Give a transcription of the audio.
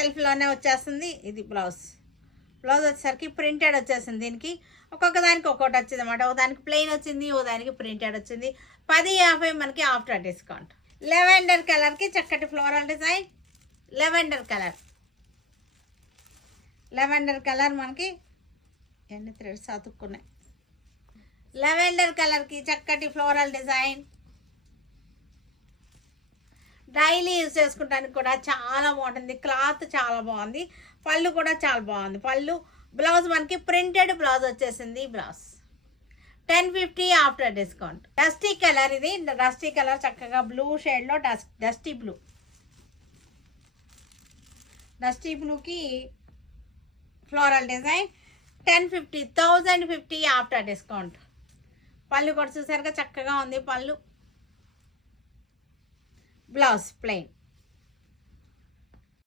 సెల్ఫ్లోనే వచ్చేస్తుంది. ఇది బ్లౌజ్ వచ్చేసరికి ప్రింటెడ్ వచ్చేసింది. దీనికి ఒక్కొక్క దానికి ఒక్కొక్కటి వచ్చింది అనమాట. ఒక దానికి ప్లెయిన్ వచ్చింది, ఓ దానికి ప్రింటెడ్ వచ్చింది. 10.50 మనకి ఆఫ్టర్ డిస్కౌంట్. లెవెండర్ కలర్కి చక్కటి ఫ్లోరల్ డిజైన్. లెవెండర్ కలర్ మనకి ఎన్ని థ్రెడ్స్ అతుక్కున్నాయి. లెవెండర్ కలర్కి చక్కటి ఫ్లోరల్ డిజైన్. డైలీ యూజ్ చేసుకుంటానికి కూడా చాలా బాగుంటుంది. క్లాత్ చాలా బాగుంది. పళ్ళు కూడా చాలా బాగుంది. పళ్ళు బ్లౌజ్ మనకి ప్రింటెడ్ బ్లౌజ్ వచ్చేసింది. Blouse 10.50 after discount. Dusty colour, ఇది డస్టీ కలర్ చక్కగా బ్లూ షేడ్లో డస్టీ బ్లూకి ఫ్లోరల్ డిజైన్. 1050 after discount. పళ్ళు కూడా చూసారుగా చక్కగా ఉంది. పళ్ళు బ్లౌజ్ ప్లెయిన్.